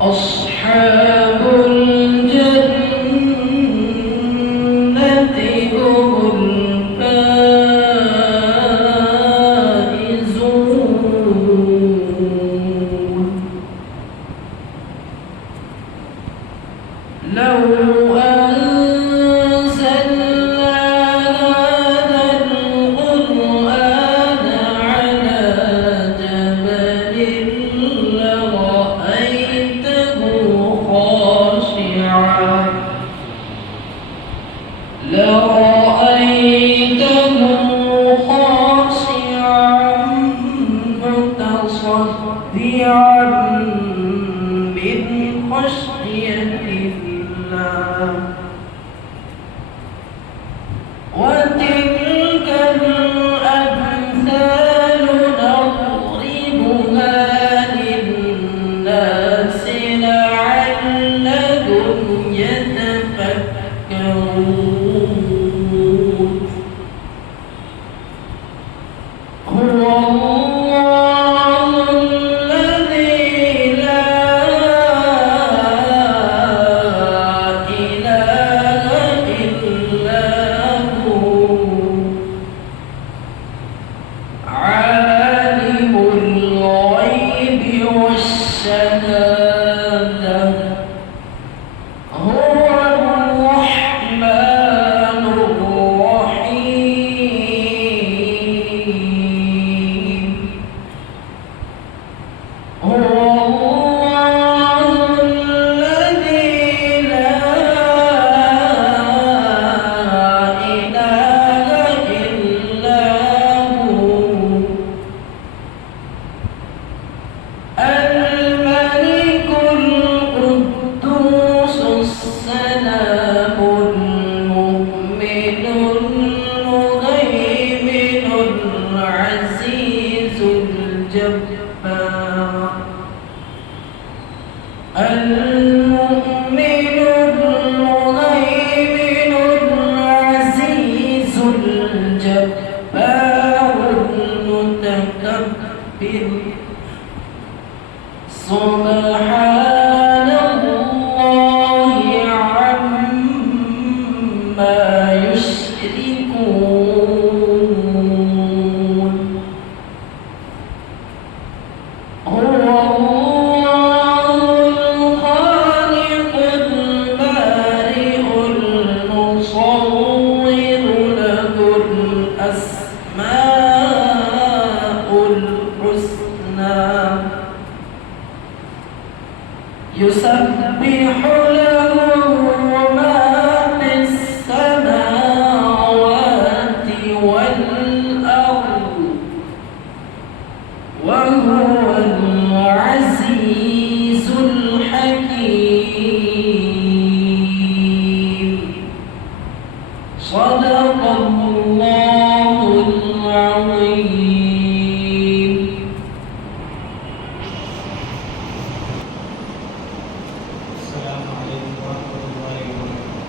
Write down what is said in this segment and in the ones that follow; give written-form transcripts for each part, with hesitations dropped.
أصحاب الجنة هم الفائزون لو أنزلنا هذا القرآن على جبل لرأيته خاشعا متصدعا من خشية الله وتلك الأمثال نضربها للناس لعلهم يتفكرون هو الله الذي لا إله إلا هو عالم الغيب والشهادة هو الرحمن الرحيم هو الله الذي لا إله إلا هو الملك القدوس السلام المؤمن المهيمن العزيز الجبار المؤمن المهيمن العزيز الجبار المتكبر سبحان الله عما يشركون هو الله الخالق البارئ المصور له الأسماء الحسنى يسبح له ما في السماوات والأرض وهو العزيز الحكيم صدق الله العظيم. السلام عليكم ورحمة الله وبركاته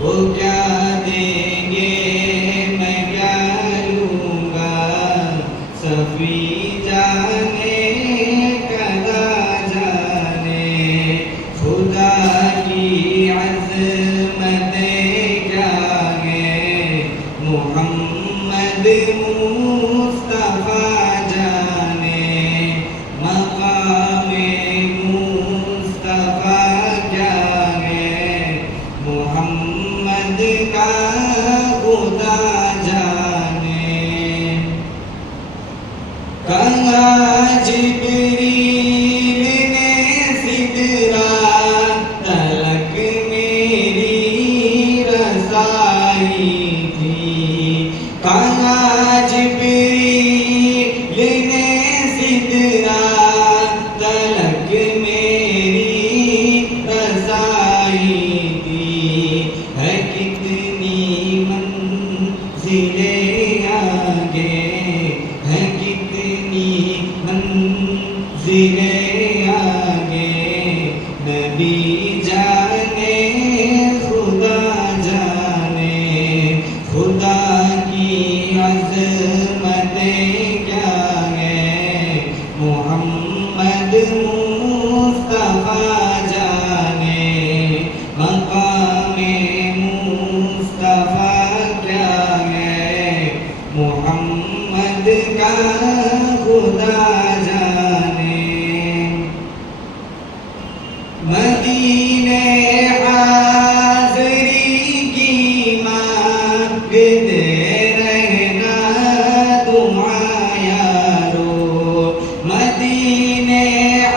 وہ کیا دیں گے میں کیا لوں گا سفی جانے کدا جانے خدا کی عظمتیں کیا ہیں محمد مصطفیٰ جانے مقام مصطفیٰ کیا ہے محمد کا خدا جانے کہاں جبریل نے سدرا تلک میری رسائی تھی کہاں جبریل نے سدرا تلک میری رسائی تھی ہے کتنی منزلیں آگے ہے کتنی منزلیں آگے نبی جانے خدا جانے خدا کی عظمتیں کیا ہیں محمد مصطفیٰ جانے مقام مصطفیٰ کیا ہے محمد کا خدا جانے مدینے حاضری کی مانگتے رہنا دعا یارو مدینے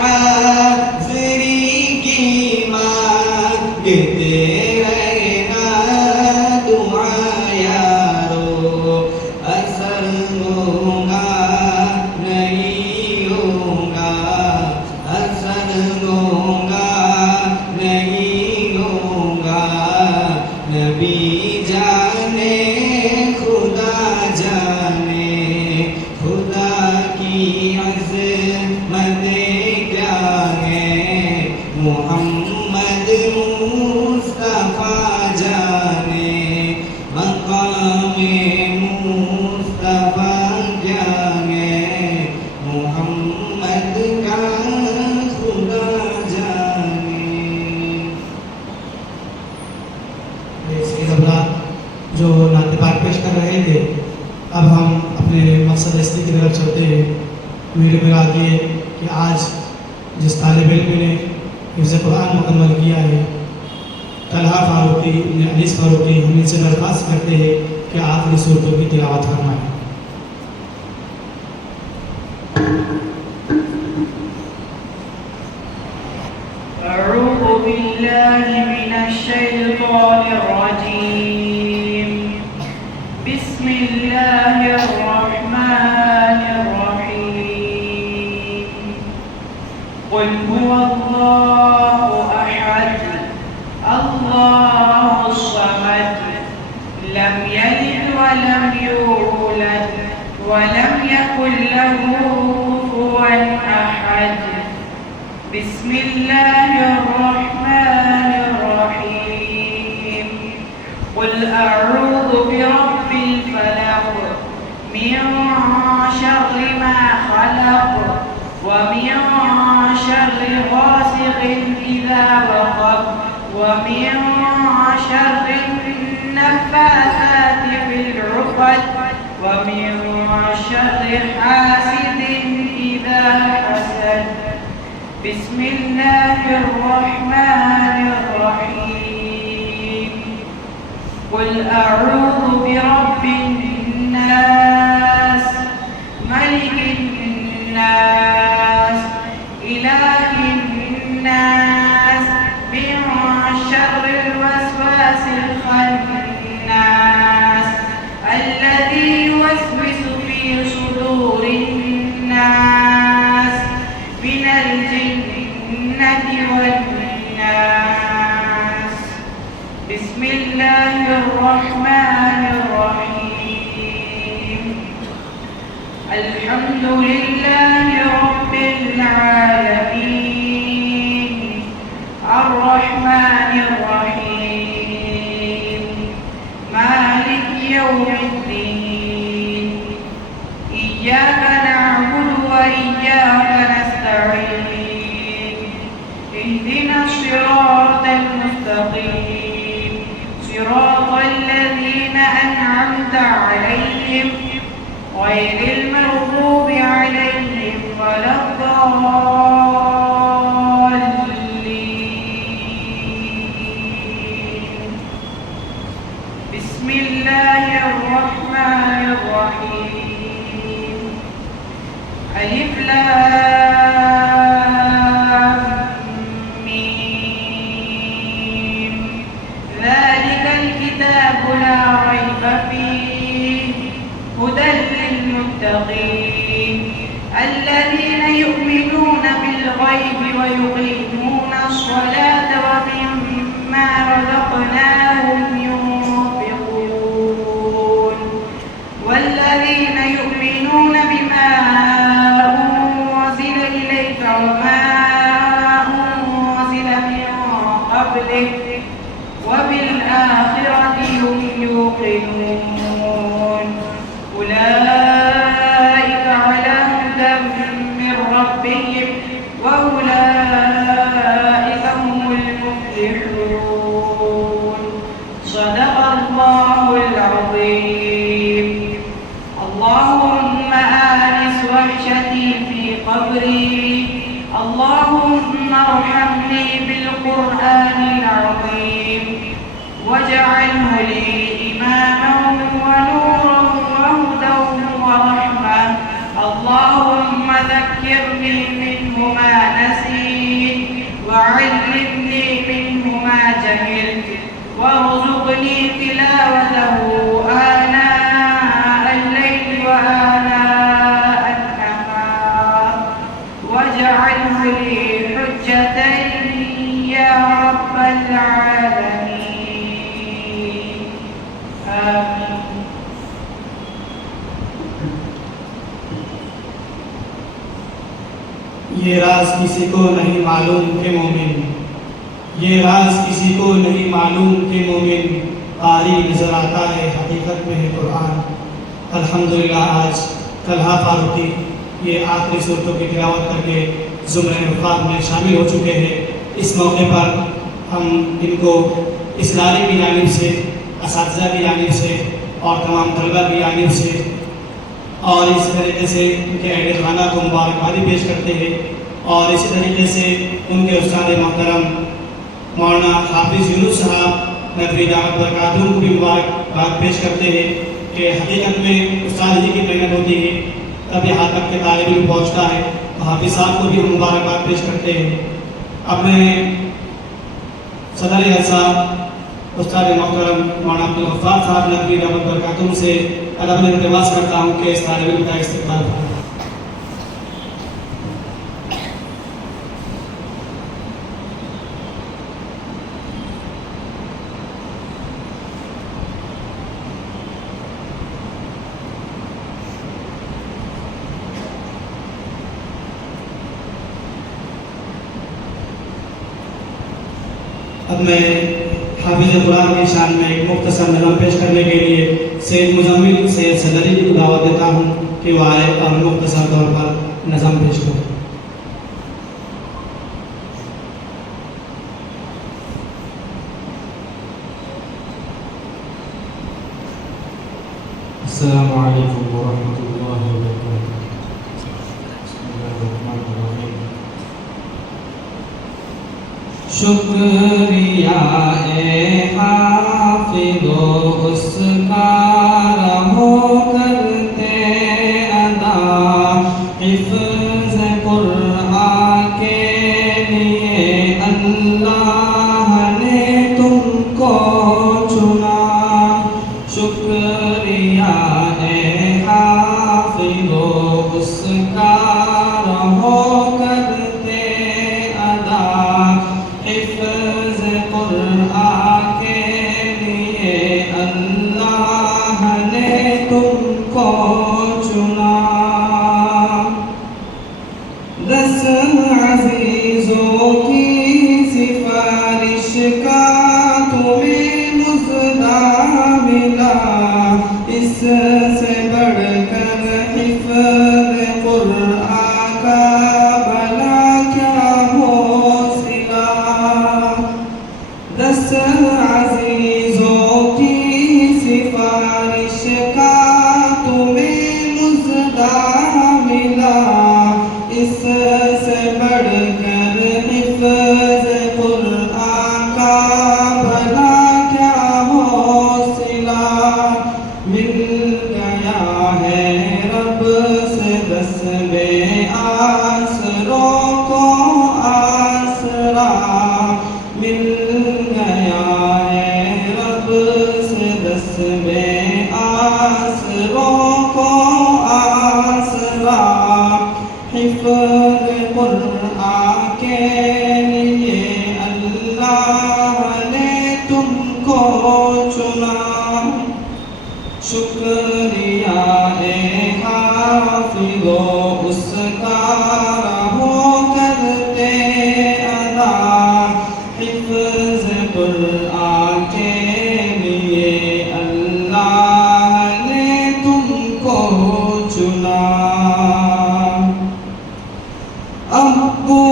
حاضری کی مانگتے رہنا دعا یارو اثر ہوگا نہیں ہوگا اثر ہوگا نہیں ہوگا نبی جانے خدا جانے خدا کی عظمتیں کیا ہیں محمد مصطفیٰ جانے مقام مصطفیٰ کیا ہے محمد کا خدا جانے سید ابرار جو نعت پاک پیش کر رہے تھے اب ہم اپنے مقصد اصلی کی طرف چلتے ہیں میرے مراد یہ کہ آج جس طالب علم نے حفظ قرآن مکمل کیا ہے طلحہ فاروقی انیس فاروقی ہم ان سے درخواست کرتے ہیں کہ آخری صورتوں کی تلاوت فرمائیں أعوذ بالله من الشيطان الرجيم بسم الله الرحمن الرحيم قل هو الله أحد الله الصمد لم يلد ولم يولد ولم يكن له كفوا أحد بسم الله الرحمن الرحيم قل أعوذ برب الفلق من شر ما خلق ومن شر غاسق إذا وقب ومن شر النفاثات في العقد ومن شر حاسد إذا حسد بسم الله الرحمن الرحيم قل أعوذ برب الناس ملك الناس إله الناس من شر الوسواس الخناس الذي يوسوس في صدور الناس من الجنة والناس بسم الله الرحمن الرحيم الحمد لله رب العالمين الرحمن الرحيم أنعمت عليهم غير المغضوب عليهم ولا الضالين. بسم الله الرحمن الرحيم. ألف لام ميم. ذلك الكتاب لا ريب فيه هدى للمتقين الذين يؤمنون بالغيب ويقيمون الصلاة ومما رزقناهم ينفقون والذين يؤمنون بما أنزل إليك وما أنزل من قبلك وبالآخرة هم يوقنون أولئك على هدى من ربهم وأولئك هم المفلحون. صدق الله العظيم. اللهم آنس وحشتي في قبري اللهم ارحمني بالقرآن العظيم واجعله لي إماما ونورا وهدى ورحمة. اللهم ذكرني منه ما نسيت وعلمني منه ما جهلت وارزقني تلاوته آناء الليل وآناء النهار واجعله لي حجة يا رب العالمين. آمين. یہ راز کسی کو نہیں معلوم کہ مومن، یہ راز کسی کو نہیں معلوم کہ مومن، قاری نظر آتا ہے حقیقت میں ہے قرآن۔ الحمدللہ آج طلحہ فاروقی یہ آخری صورتوں کی تلاوت کر کے زمرہ حفاظ میں شامل ہو چکے ہیں۔ اس موقع پر ہم ان کو اسلامی کی جانب سے، اساتذہ کی جانب سے اور تمام طلبہ کی جانب سے اور اس طریقے سے ان کے اہل خانہ کو مبارکبادی پیش کرتے ہیں اور اسی طریقے سے ان کے استاد محترم مولانا حافظ یونس صاحب ندوی دعوت برکاتہم کو بھی مبارکباد پیش کرتے ہیں کہ حقیقت میں استاد جی کی محنت ہوتی ہے تب یہاں تک کہ طالب علم پہنچتا ہے۔ تو حافظ صاحب کو بھی ہم مبارکباد پیش کرتے ہیں۔ اب میں صدر جلسہ استاد محترم مولانا عبدالغفار صاحب ندوی دعوت برکاتہم سے ادب التماس کرتا ہوں کہ اس طالب علم کا استقبال کریں۔ اب میں حافظ قرآن کی شان میں ایک مختصر نظم پیش کرنے کے لیے سید مزمل سید صدری کو دعوت دیتا ہوں کہ وہ آئے اور مختصر طور پر نظم پیش کریں۔ السلام علیکم ورحمۃ اللہ وبرکاتہ۔ بسم اللہ الرحمن الرحیم۔ شکریہ اے حافظ اس کا رہو کرتے ادا حفظ قرآن کے لیے اللہ نے تم کو چنا۔ شکریہ اے حافظ اس کا رہو کرتے ادا حفظ قرآن کے لیے اللہ نے تم کو چنا۔ 10 عزیزوں کی سفارش کا تمہیں مزدہ ملا، اس سے بڑھ کر حفظ قرآن کا بھلا کیا ہو سلا۔ 10 عزیزوں کی سفارش کا تمہیں مزدہ ملا، اس سے بڑھ کر حفظ قرآن کا بھلا کیا حوصلہ، مل گیا ہے رب سے دس بے آسروں کو آسرا، مل گیا ہے رب سے دس بے آسروں کو آسرا، حفظ قرآن کے لیے اللہ نے تم کو چنا، شکریہ اے حافظو اس کا رہو کرتے ادا، حفظ قرآن کے لیے اللہ نے تم کو چنا، ابو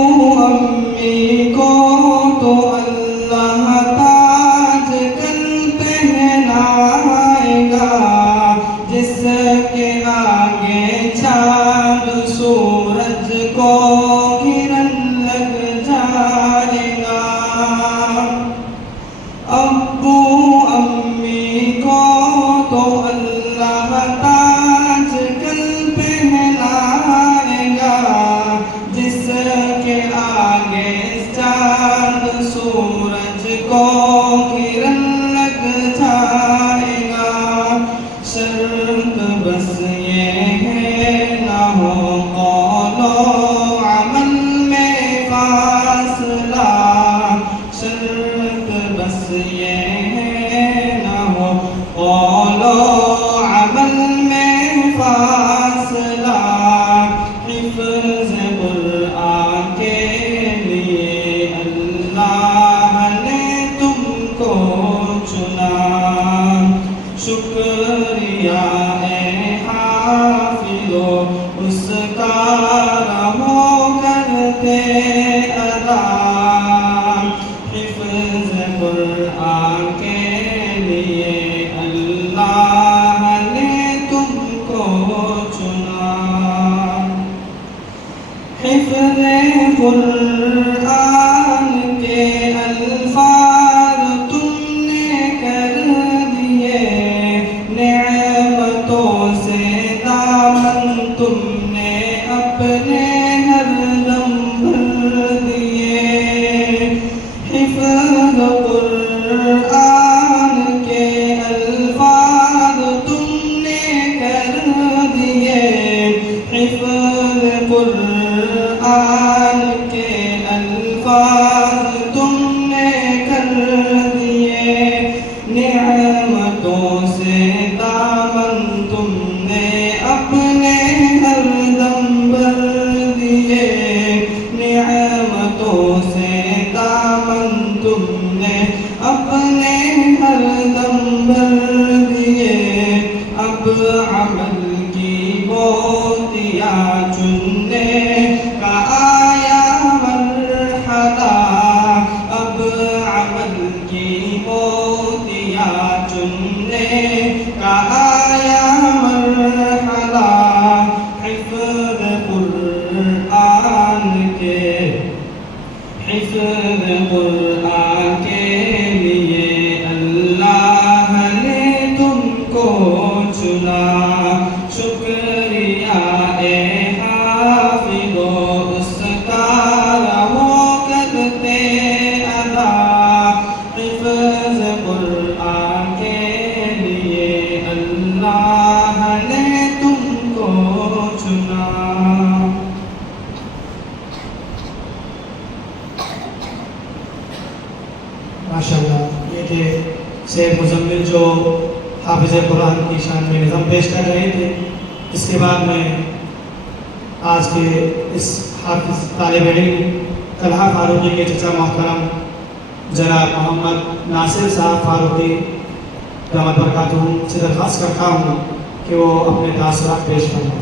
امی کو تو اللہ تاج کل پہنائے گا، جس کے آگے چاند سورج کو گرن لگ جائے گا، ابو امی کو تو اللہ تاج کل پہنائے گا، جس کے آگے چاند سورج کو گرن لگ جائے گا، شرط بس یہ ہے نہ ہو قول و عمل میں فاصلہ، شرط بس یہ ہے نہ ہو قول و عمل میں فاصلہ، حفظ قرآن کے لیے اللہ نے تم کو چنا، شکریہ اے حافظو اس کا رہو کرتے ادا، حفظ قرآن کے لیے اللہ نے تم کو چنا، حفظ قرآن کے الفاظ تم نے کر دیے، نعمتوں سے دامن تم نے اپنے ہر دم بھر دیے، حفظ قرآن کے الفاظ تم نے کر دیے، حفظ قرآن کے الفاظ تم نے کر دیے، نعمتوں سے دامن تم نے اپنے ہر دم بھر دیے، نعمتوں سے دامن تم نے اپنے ہر دم بھر دیے، اب عمل کی موتیاں چننے کا آیا مرحلہ، اب عمل کی موتیاں چننے کا آیا مرحلہ، حفظ قرآن کے، حفظ قرآن کے لیے اللہ نے تم کو چنا، شکریہ اے حافظو اس کا رہو کرتے ادا، حفظ قرآن کے لیے اللہ نے تم کو چنا۔ ماشاءاللہ، یہ تھے سید مزمل جو حافظ قرآن کی شان میں نظم پیش کر رہے تھے۔ اس کے بعد میں آج کے اس حافظ طالب علم طلحہ فاروقی کے چچا محترم جناب محمد ناصر صاحب فاروقی دامت برکاتہم سے درخواست کرتا ہوں کہ وہ اپنے تاثرات پیش فرمائیں۔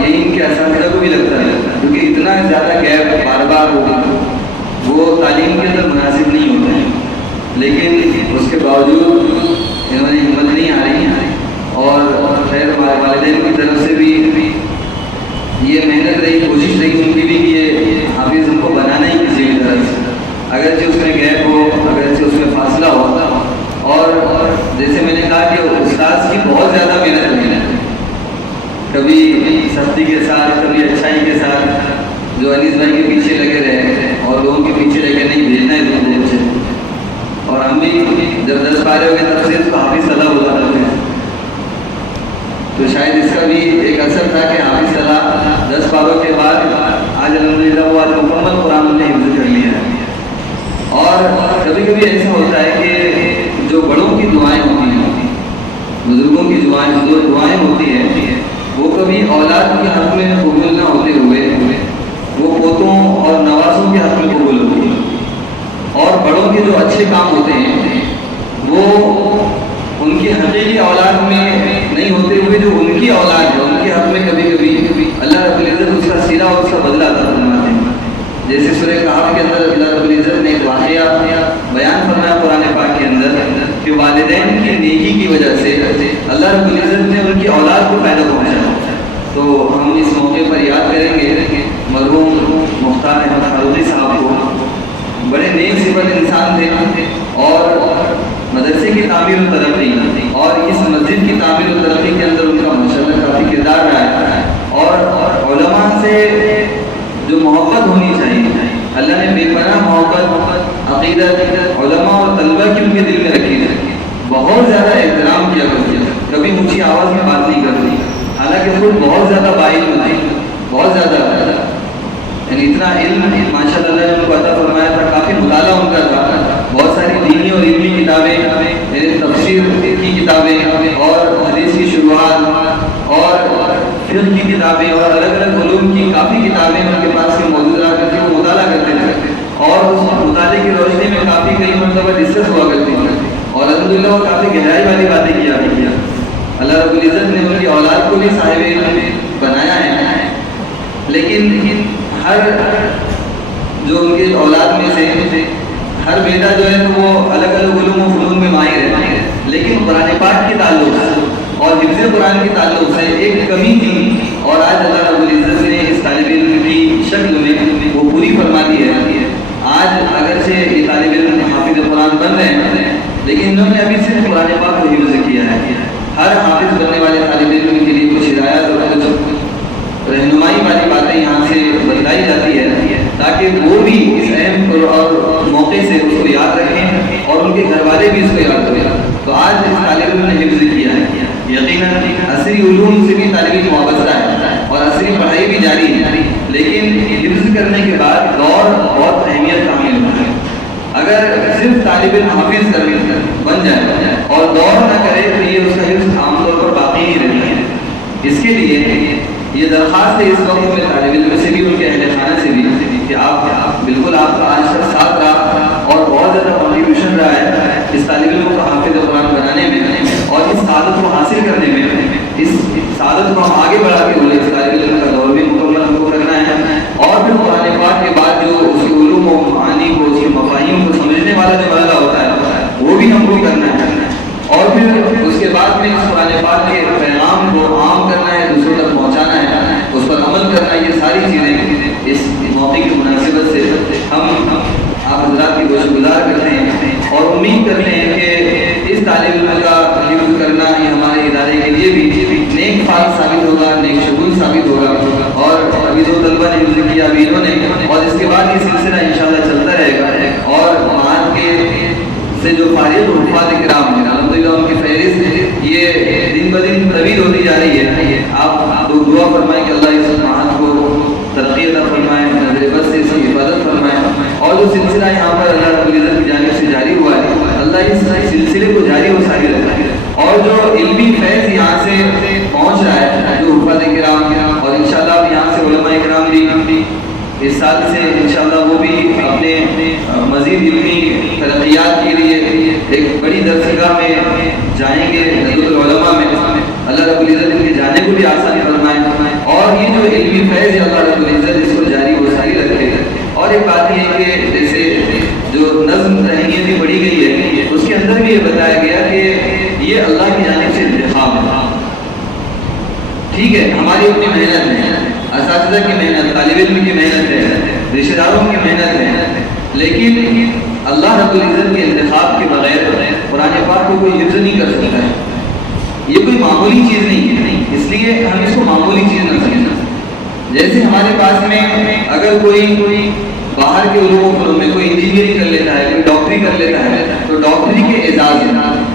یہی ان کے اساتذہ کو بھی لگتا ہے، کیونکہ اتنا زیادہ گیپ بار بار وہ تعلیم کے اندر مناسب نہیں ہوتا ہے، لیکن اس کے باوجود انہوں نے ہمت نہیں ہاری اور خیر والدین کی طرف سے بھی یہ محنت رہی، کوشش رہی ان کی بھی کہ یہ حافظ ان کو بنانا ہی کسی بھی طرح سے، اگرچہ اس میں گیپ ہو، اگرچہ اس میں فاصلہ ہو، اور جیسے میں نے کہا کہ استاذ کی بہت زیادہ محنت رہی ہے، کبھی سختی کے ساتھ، کبھی اچھائی کے ساتھ، جو انیس بھائی کے پیچھے لگے رہے اور لوگوں کے پیچھے لگے نہیں بھیجنا ہے دوسرے بچے، اور ہم بھی جب 10 پارے ہو گئے تب سے اس کو حافظ صلاح بولا کرتے ہیں، تو شاید اس کا بھی ایک اثر تھا کہ حافظ صلاح 10 پاروں کے بعد آج الحمدللہ وہ آج مکمل قرآن نے حفظ کر لیا ہے۔ اور کبھی کبھی ایسا ہوتا ہے کہ جو بڑوں کی دعائیں ہوتی ہیں، بزرگوں کی جو دعائیں ہوتی ہیں، وہ کبھی اولاد کے حق میں قبول نہ ہوتے ہوئے وہ پوتوں اور نوازوں کے حق میں قبول ہوتی ہے، اور بڑوں کے جو اچھے کام ہوتے ہیں وہ ان کی حقیقی اولاد میں نہیں ہوتے ہوئے جو ان کی اولاد ہے ان کے حق میں کبھی کبھی اللہ رب العزت اس کا سیرا اور اس کا بدلہ عطا فرماتے ہیں۔ جیسے سورہ کہف کے اندر اللہ رب العزت نے ایک واقعہ بیان فرمایا قرآن پاک کے اندر کہ والدین کی نیکی کی وجہ سے اللہ رب العزت نے ان کی اولاد کو فائدہ پہنچایا۔ تو ہم اس موقع پر یاد کریں گے مرحوم مختار احمد فاروقی صاحب کو، بڑے نیک صفت انسان تھے، اور مدرسے کی تعمیر و ترقی اور اس مسجد کی تعمیر و ترقی کے اندر ان کا ماشاءاللہ کافی کردار رہا ہے، اور علماء سے جو محبت ہونی چاہیے، اللہ نے بے پناہ محبت عقیدت علماء اور طلبہ کی ان کے دل میں رکھی ہے، بہت زیادہ احترام کیا کرتے ہیں، کبھی اونچی آواز میں بات نہیں کرتی، حالانکہ خود بہت زیادہ باعلم تھے، بہت زیادہ، یعنی اتنا علم ماشاء اللہ نے ان کو عطا فرمایا تھا، کافی مطالعہ ان کا تھا، بہت ساری دینی اور علمی کتابیں، یعنی تفسیر کی کتابیں اور حدیث کی شروحات اور فقہ کی کتابیں اور الگ الگ علوم کی کافی کتابیں ان کے پاس کے موجود رہا کرتی، وہ مطالعہ کرتے تھے، اور اس مطالعے کی روشنی میں کافی کئی مرتبہ ڈسکس ہوا کرتی تھی، اور الحمدللہ وہ کافی گہرائی والی باتیں کیا کرتی ہیں۔ اللہ رب العزت نے ان کی اولاد کو بھی صاحب علم بنایا ہے، لیکن ہر جو ان کے اولاد میں سے ہر بیٹا جو ہے تو وہ الگ الگ علوم و فنون میں ماہر ہے، لیکن قرآن پاک کے تعلق سے اور حفظ قرآن کے تعلق سے ایک کمی تھی، اور آج اللہ رب العزت نے اس طالب علم کی شکل میں وہ پوری فرما دی ہے۔ آج اگرچہ یہ طالب علم حافظ قرآن بن رہے ہیں، لیکن انہوں نے ابھی صرف قرآن پاک کو حفظ کیا ہے۔ ہر حافظ بننے والے طالب علم کے لیے کچھ ہدایات اور کچھ رہنمائی والی باتیں یہاں سے بتائی جاتی ہے، تاکہ وہ بھی اس اہم اور موقع سے اس کو یاد رکھیں اور ان کے گھر والے بھی اس کو یاد کریں۔ تو آج اس طالب علم نے حفظ کیا ہے، یقیناً عصری علوم سے بھی طالب علم وابستہ ہے اور عصری پڑھائی بھی جاری ہے، لیکن حفظ کرنے کے بعد دور بہت اہمیت کا حامل ہوتا ہے۔ اگر صرف طالب علم حافظ بن جائے اور دور نہ کرے تو یہ اس کا حفظ عام طور پر باقی نہیں رہتی ہے۔ اس کے لیے یہ درخواست ہے اس وقت میں طالب علم سے بھی ان کے اہل خانہ سے بھی کہ آپ بالکل آپ کا آج تک ساتھ رہا اور بہت زیادہ کنٹریبیوشن رہا ہے اس طالب علم کو حافظ قرآن بنانے میں اور اس سعادت کو حاصل کرنے میں، اس سعادت کو ہم آگے بڑھا کے بولے اس طالب علم کا دور بھی مکمل ہم کو کرنا ہے، اور پھر قرآن پاک کے بعد جو اس کے علوم و معانی کو، اس کے مفاہیم کو سمجھنے والا جو مرحلہ ہوتا ہے وہ بھی ہم کو کرنا ہے، اور پھر اس کے بعد میں اس قرآن پاک کے پیغام کو عام کرنا ہے، دوسروں تک پہنچانا ہے، اس پر عمل کرنا ہے۔ یہ ساری چیزیں اس موقع کی مناسبت سے ہم آپ حضرات کی گوشت گزار کرتے ہیں اور امید کرتے ہیں کہ اس طالب علم کا حفظ کرنا یہ ہمارے ادارے کے لیے بھی نیک فعال ثابت ہوگا، نیک شگون ثابت ہوگا، اور ابھی دو طلبہ نے حفظ کیا ابھی انہوں نے، اور اس کے بعد یہ سلسلہ انشاءاللہ چلتا رہے گا، اور معاد کے سے جو فارغ حفاظ کرام ہیں الحمدللہ ان کی فہرست یہ دن بدن طویل ہوتی جا رہی ہے۔ آپ دعا فرمائیں کہ اللہ اس معاد کو ترقی عطا فرمائے، نظر بد سے اس کی حفاظت فرمائے، اور جو سلسلہ یہاں پر اللہ رب العزت کی جانب سے جاری ہوا ہے اللہ اس سلسلے کو جاری و ساری رکھے، اور جو علمی فیض یہاں سے پہنچ رہا ہے جو حفاظ کرام، اور انشاءاللہ یہاں سے علماء کرام بھی اس سال سے انشاءاللہ وہ بھی اپنے مزید علمی ترقیات کے لیے ایک بڑی درسگاہ میں جائیں گے، ندوۃ العلماء میں، اللہ رب العزت ان کے جانے کو بھی آسان فرمائے، اور یہ جو علمی فیض ہے اللہ رب العزت اس کو جاری و ساری رکھے. اور ایک بات یہ ہے کہ جیسے جو نظم اہمیت پڑھی گئی ہے اس کے اندر بھی یہ بتایا گیا کہ یہ اللہ کی جانب سے انتخاب ہے. ٹھیک ہے, ہماری اپنی محنت ہے, اساتذہ کی محنت, طالب علم کی محنت ہے, رشتہ داروں کی محنت ہے, لیکن اللہ رب العزت کے انتخاب کے بغیر قرآن پاک کو کوئی حفظ نہیں کر سکتا ہے. یہ کوئی معمولی چیز نہیں ہے, اس لیے ہم اس کو معمولی چیز نہ سمجھنا. جیسے ہمارے پاس میں اگر کوئی باہر کے علوم و فنون میں کوئی انجینئرنگ کر لیتا ہے, کوئی ڈاکٹری کر لیتا ہے, تو ڈاکٹری کے اعزاز ہے,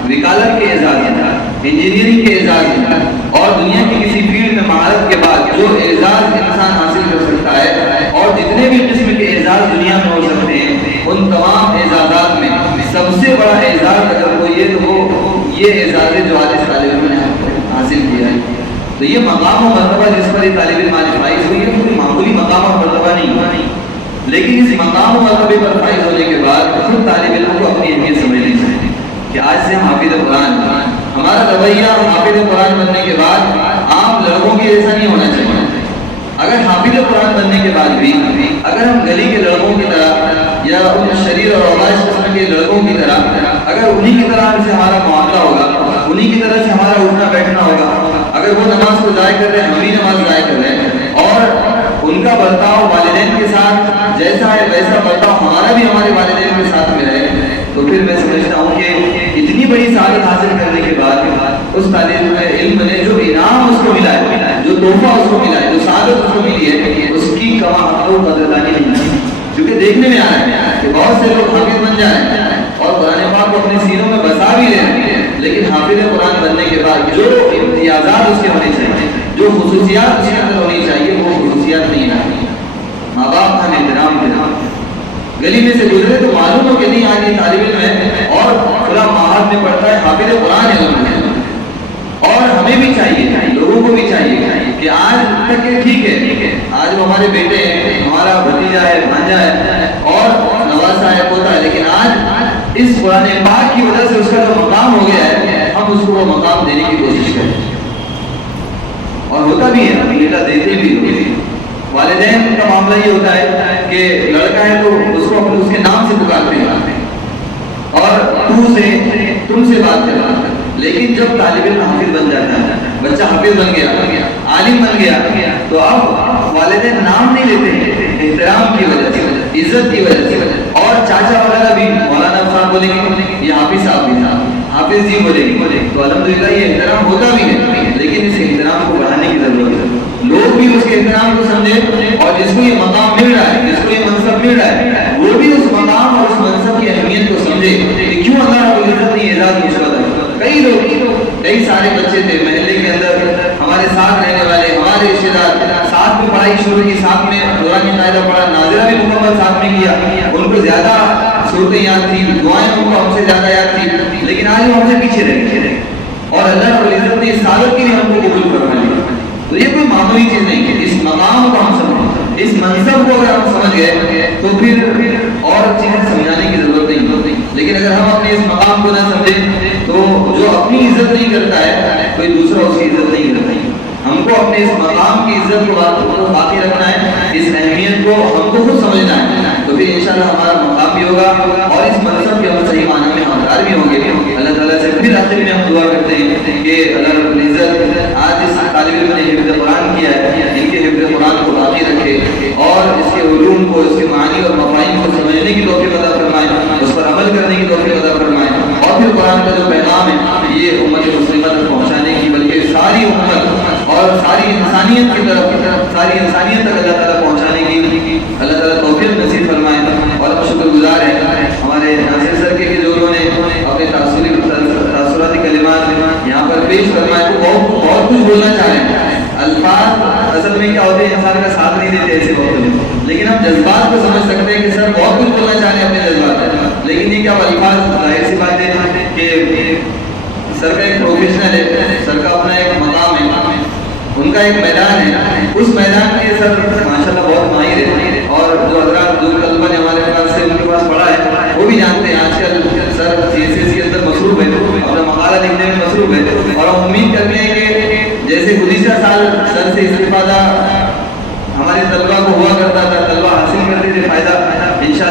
وکالت کے اعزاز ہے, انجینئرنگ کے اعزاز ہے, اور دنیا کی کسی فیلڈ میں مہارت کے بعد جو اعزاز انسان حاصل کر سکتا ہے, اور جتنے بھی قسم کے اعزاز دنیا میں ہو سکتے ہیں, ان تمام اعزازات میں سب سے بڑا اعزاز اگر کوئی ہے تو وہ یہ اعزاز ہے جو آج اس طالب علم نے حاصل کیا ہے. تو یہ مقام و مرتبہ جس پر یہ طالب علم آج فائز ہوئی ہے کوئی معمولی مقام اور مرتبہ نہیں, لیکن اس مقام و مرتبے پر فائز ہونے کے بعد خود طالب علم کو اپنی اہمیت سمجھنی چاہیے کہ آج سے ہم حافظ قرآن, ہمارا رویہ حافظ قرآن بننے کے بعد عام لڑکوں کے جیسا نہیں ہونا چاہیے. اگر حافظ قرآن بننے کے بعد بھی اگر ہم گلی کے لڑکوں کی طرح یا ان شریر اور اوباش قسم کے لڑکوں کی طرح اگر انہی کی طرح سے ہمارا معاملہ ہوگا, انہی کی طرح سے ہمارا اٹھنا بیٹھنا ہوگا, اگر وہ نماز کو ضائع کر رہے ہیں ہم بھی نماز ضائع کر رہے ہیں, اور ان کا برتاؤ والدین کے ساتھ جیسا ہے ویسا برتاؤ ہمارا بھی ہمارے والدین کے ساتھ میں رہے, تو پھر میں سمجھتا ہوں کہ اتنی بڑی سعادت حاصل کرنے کے بعد اس طالب علم نے جو انعام اس کو ملا ہے, جو تحفہ اس کو ملا ہے, جو سعادت اس کو ملی ہے, اس کی کما قدردانی نہیں ہے. کیونکہ دیکھنے میں آ رہا ہے کہ بہت سے لوگ حافظ بن جائیں اور قرآن پاک کو اپنے سینوں میں بسا بھی لے رہے ہیں, لیکن حافظ قرآن بننے کے بعد جو امتیازات اس کے ہونے چاہیے, جو خصوصیات اس کے اندر ہونی چاہیے, وہ خصوصیات نہیں آتی. ماں باپ کا احترام کرنا, گلی میں سے گزرے تو معلوم ہو کہ نہیں آج یہ طالب علم ہے اور پورا معہد میں پڑھتا ہے, حافظ قرآن ہے. اور ہمیں بھی چاہیے, لوگوں کو بھی چاہیے کہ آج تک کہ ٹھیک ہے آج وہ ہمارے بیٹے ہیں, ہمارا بھتیجا ہے, بھانجا ہے اور نواسا ہے, پوتا ہے, لیکن آج اس قرآن پاک کی وجہ سے اس کا جو مقام ہو گیا ہے ہم اس کو وہ مقام دینے کی کوشش کریں. اور ہوتا بھی ہے, بیٹا دیتے بھی ہوتے. والدین کا معاملہ یہ ہوتا ہے کہ لڑکا ہے تو اس کو اس کے نام سے پکارتے ہیں اور تو سے تم سے بات کرنا, لیکن جب طالب علم حافظ بن جاتا ہے, بچہ حافظ بن گیا, عالم بن گیا, تو اب والدین نام نہیں لیتے ہیں, احترام کی وجہ سے, عزت کی وجہ سے. اور چاچا وغیرہ بھی مولانا صاحب بولیں گے, یہ حافظ صاحب بھی صاحب, حافظ جی بولیں گے, تو الحمدللہ یہ احترام ہوتا بھی ہے, لیکن اس احترام کو بڑھانے کی ضرورت ہے. لوگ بھی اس کے احترام کو سمجھے, اور جس کو یہ مقام مل رہا ہے, جس کو یہ منصب مل رہا ہے, وہ بھی اس مقام اور اس منصب کی اہمیت کو سمجھے کہ کیوں اللہ رب العزت نے اعزاز مجھ پر. کئی لوگ, کئی سارے بچے تھے محلے کے اندر ہمارے ساتھ رہنے والے, ہمارے رشتے دار, ساتھ میں پڑھائی شروع کی, ساتھ میں دورانی قاعدہ پڑھا, ناظرہ بھی مکمل ساتھ میں کیا, ان کو زیادہ صورتیں یاد تھی, دعائیں ان کو ہم سے زیادہ یاد تھی, لیکن آج وہ ہم سے پیچھے رہے, اور اللہ رب العزت نے اس سعادت کے لیے ہم کو قبول فرما لیا. تو یہ کوئی معمولی چیز نہیں ہے. اس مقام کو ہم سمجھیں, اس منصب کو اگر ہم سمجھ گئے تو پھر اور چیزیں سمجھانے کی ضرورت نہیں. لیکن اگر ہم اپنے اس مقام کو نہ سمجھیں تو جو اپنی عزت نہیں کرتا ہے کوئی دوسرا اس کی عزت نہیں کرتا ہے. ہم کو اپنے اس مقام کی عزت کو باقی رکھنا ہے, اس اہمیت کو ہم کو خود سمجھنا ہے, تو پھر انشاءاللہ ہمارا مقام بھی ہوگا اور اس منصب کے ہم صحیح معنی میں حقدار بھی ہوں گے. اللہ تعالیٰ سے پھر آخر میں ہم دعا کرتے ہیں کہ اللہ رب العزت آج اس طالب علم نے حفظ قرآن کیا ہے, ان کے حفظ قرآن کو باقی رکھے اور اس کے علوم کو, اس کے معنی اور مفاہیم کو سمجھنے کی توفیق عطا فرمائے, اس پر عمل کرنے کی توفیق عطا فرمائے, اور پھر قرآن کا جو پیغام ہے یہ امت مسلمہ تک پہنچانے کی, بلکہ ساری امت اور ساری انسانیت کی طرف, ساری انسانیت تک اللہ تعالیٰ پہنچانے کی اللہ تعالیٰ توفیق نصیب فرمائے. اور ہم شکر گزار ہیں ہمارے ناصر سر کے جو انہوں نے اپنے تاثراتی کلمات یہاں پر پیش فرمائے. وہ بہت کچھ بولنا چاہ رہے ہیں, الفاظ اصل میں کیا ہوتے ہیں انسان کا ساتھ نہیں دیتے ایسے وقت میں, لیکن ہم جذبات کو سمجھ سکتے ہیں کہ سر بہت کچھ بولنا چاہ رہے ہیں اپنے جذبات, لیکن یہ کیا الفاظ ظاہر سی بات ہے کہ سر کا ایک پروفیشنل ہے, سر کا اپنا ایک مقام ہے, ان کا ایک میدان ہے, اس میدان میں سر ماشاءاللہ بہت ماہر ہے. اور جو حضرات جو طلبہ نے ہمارے پاس سے ان کے پاس پڑھا ہے وہ بھی جانتے ہیں آج کل سر CSS کے اندر مصروف ہے, اپنا مقالہ لکھنے میں مصروف ہے, اور ہم امید کرتے ہیں کہ جیسے گزشتہ سال سر سے استفادہ